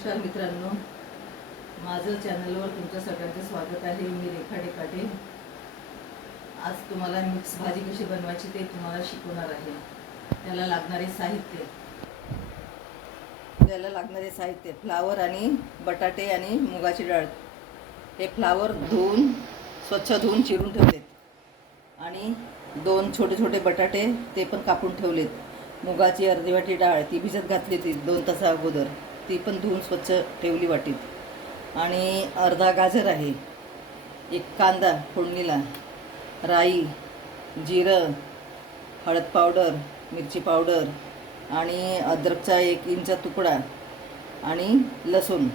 नमस्कार मित्रांनो, माझं चॅनलवर तुमच्या सगळ्यांचं स्वागत आहे. मी रेखा डेकाटे. आज तुम्हाला मिक्स भाजी कशी बनवायची ते तुम्हाला शिकवणार आहे. त्याला लागणारे साहित्य फ्लावर आणि बटाटे आणि मुगाची डाळ. हे फ्लावर स्वच्छ धुवून चिरून ठेवलेत आणि 2 छोटे छोटे बटाटे ते पण कापून ठेवलेत. मुगाची अर्धी वाटी डाळ ती भिजत घातली होती 2 तास अगोदर, ती पण धुवून स्वच्छ ठेवली वाटीत. आणि अर्धा गाजर आहे, 1 कांदा फोडणीला, राई, जिरं, हळद पावडर, मिरची पावडर आणि अद्रकचा 1 इंच तुकडा आणि लसूण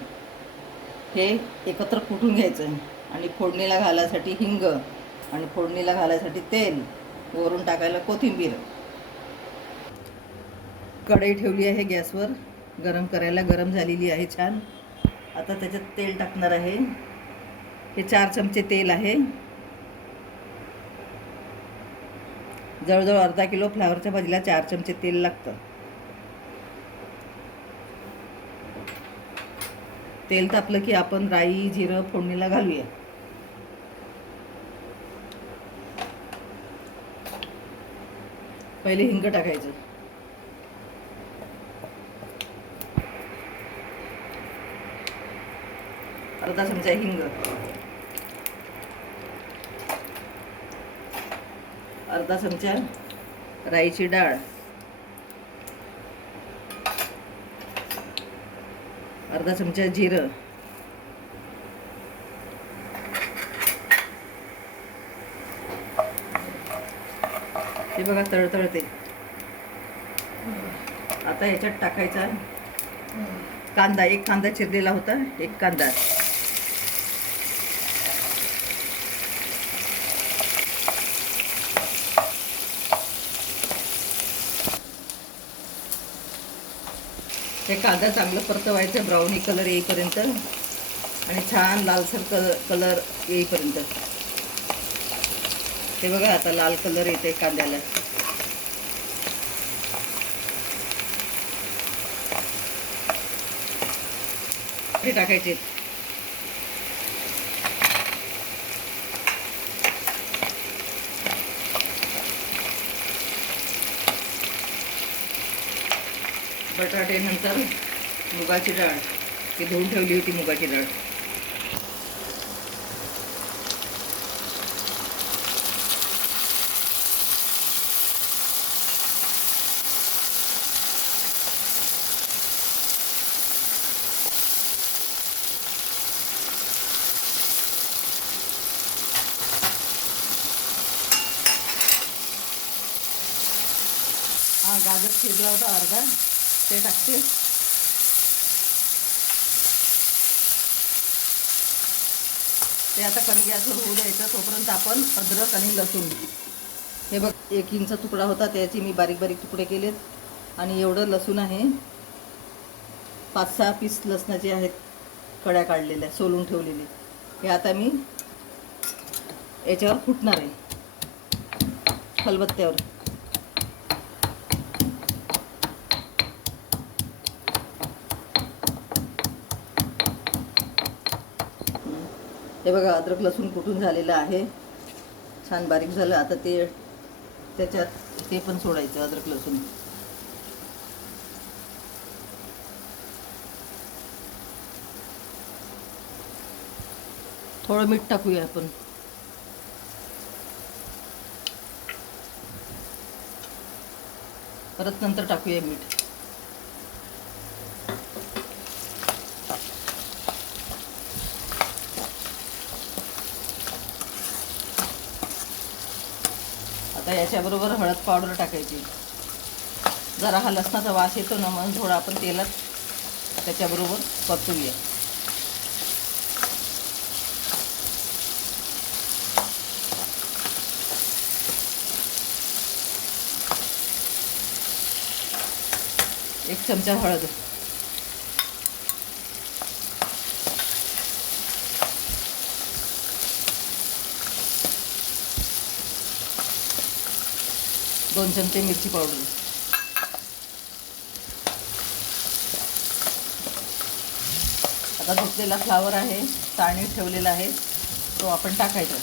हे एकत्र कुटून घ्यायचं. आणि फोडणीला घालायसाठी हिंग आणि फोडणीला घालायसाठी तेल, वरून टाकायला कोथिंबीर. कढई ठेवली आहे गॅसवर गरम करायला, गरम झालेली आहे छान. आता त्याच्यात तेल टाकणार आहे. हे 4 चमचे तेल आहे. जवळजवळ अर्धा किलो फ्लावरच्या भाजीला 4 चमचे तेल लागतं. तेल तापलं की आपण राई जिरं फोडणीला घालूया. पहिले हिंग टाकायचं, अर्धा चमचा हिंग, अर्धा चमचा राईची डाळ, अर्धा चमचा जिरं, हे बघा तळतळते. आता याच्यात टाकायचा कांदा, 1 कांदा चिरलेला होता, 1 कांदा. हे कांदा चांगलं परतवायचं ब्राऊनी कलर येईपर्यंत आणि छान लालसर कलर येईपर्यंत. हे बघा आता लाल कलर येते कांद्याला. हे टाकायचे. बटाटे, नंतर मुगाची डाळ, ती धुवून ठेवली होती मुगाची डाळ. हा गाजर चिरला होता अर्धा, ते टाकते. ते आता कमी गॅसवर होऊ द्यायचं. तोपर्यंत आपण अद्रक आणि लसूण, हे बघ 1 इंच तुकडा होता त्याची मी बारीक बारीक तुकडे केलेत. आणि एवढं लसूण आहे. 5-6 पीस लसणाचे आहेत, कड्या काढलेल्या सोलून ठेवलेले. हे आता मी याच्यावर फुटणार आहे खलबत्त्यावर. हे बघा अद्रक लसूण कुटून झालेलं आहे, छान बारीक झालं. आता त्याच्यात ते पण सोडायचं अद्रक लसूण. थोडं मीठ टाकूया आपण. परत नंतर टाकूया मीठ. आता याच्याबरोबर हळद पावडर टाकायची. जरा हा लसणाचा वास येतो ना, म्हणून थोडा आपण तेलात त्याच्याबरोबर परतूया. एक चमचा हळद, दोन चमचे मिरची पावडर, आता धुतलेला फ्लावर आहे, चाळणीत ठेवलेला आहे, तो आपण टाकायचा.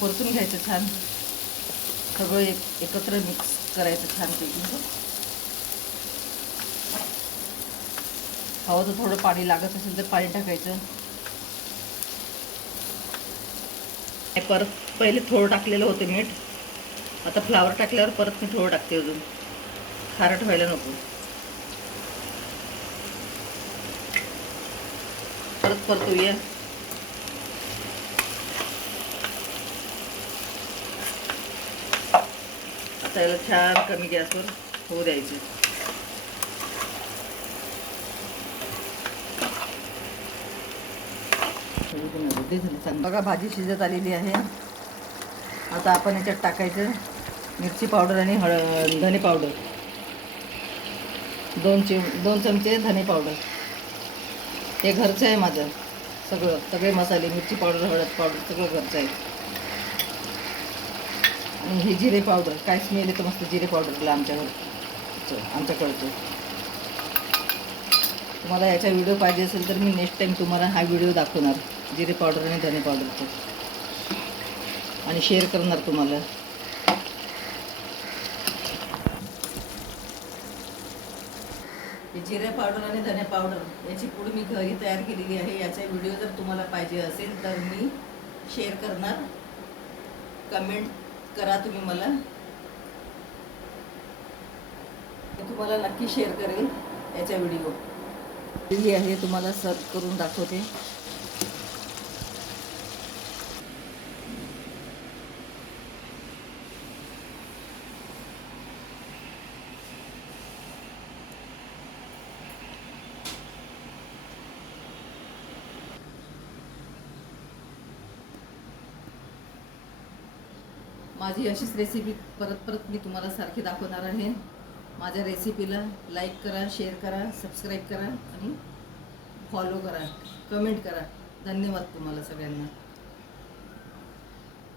परतून घ्यायचं छान, सगळं एकत्र मिक्स करायचं छानपैकी. हवं तर थोडं पाणी लागत असेल तर पाणी टाकायचं. परत पहिले थोडं टाकलेलं होतं मीठ, आता फ्लावर टाकल्यावर परत मी थोडं टाकते अजून, खारट व्हायला नको. परत परतूया. आता याला छान कमी गॅसवर होऊ द्यायचं. बघा भाजी शिजत आलेली आहे. आता आपण याच्यात टाकायचं मिरची पावडर आणि धने पावडर, 2 चमचे धने पावडर. हे घरचं आहे माझं, सगळे मसाले, मिरची पावडर, हळद पावडर सगळं घरचं आहे. आणि हे जिरे पावडर, काय स्मेल येतं मस्त जिरे पावडरला आमच्याकडचं. तुम्हाला याचा व्हिडिओ पाहिजे असेल तर मी नेक्स्ट टाईम तुम्हाला हा व्हिडिओ दाखवणार, जिरे पावडर आणि धने पावडरचं, आणि शेअर करणार तुम्हाला. जिरे पावडर आणि धने पावडर याची पूड मी घरी तयार केलेली आहे. याचा व्हिडिओ जर तुम्हाला पाहिजे असेल तर मी शेअर करणार. कमेंट करा तुम्ही मला, तुम्हाला नक्की शेअर करेल याचा व्हिडिओ. ही आहे, तुम्हाला सर्व करून दाखवते. माझी अशीच रेसिपी परत मी तुम्हाला सारखी दाखवणार आहे. माझ्या रेसिपीला लाईक करा, शेअर करा, सबस्क्राईब करा आणि फॉलो करा, कमेंट करा. धन्यवाद तुम्हाला सगळ्यांना.